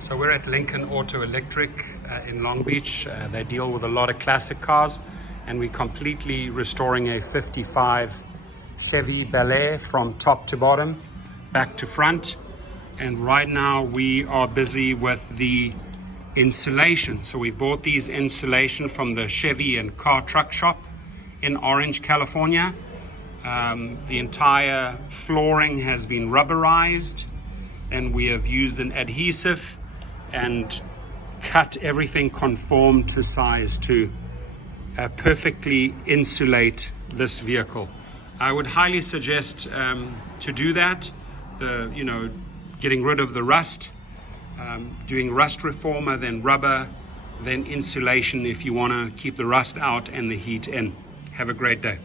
So we're at Lincoln Auto Electric in Long Beach. They deal with a lot of classic cars, and we're completely restoring a 55 Chevy Bel Air from top to bottom, back to front. And right now we are busy with the insulation. So we've bought these insulation from the Chevy and car truck shop in Orange, California. The entire flooring has been rubberized, and we have used an adhesive and cut everything conform to size to perfectly insulate this vehicle. I would highly suggest to do that. Getting rid of the rust, doing rust reformer, then rubber, then insulation if you want to keep the rust out and the heat in. Have a great day.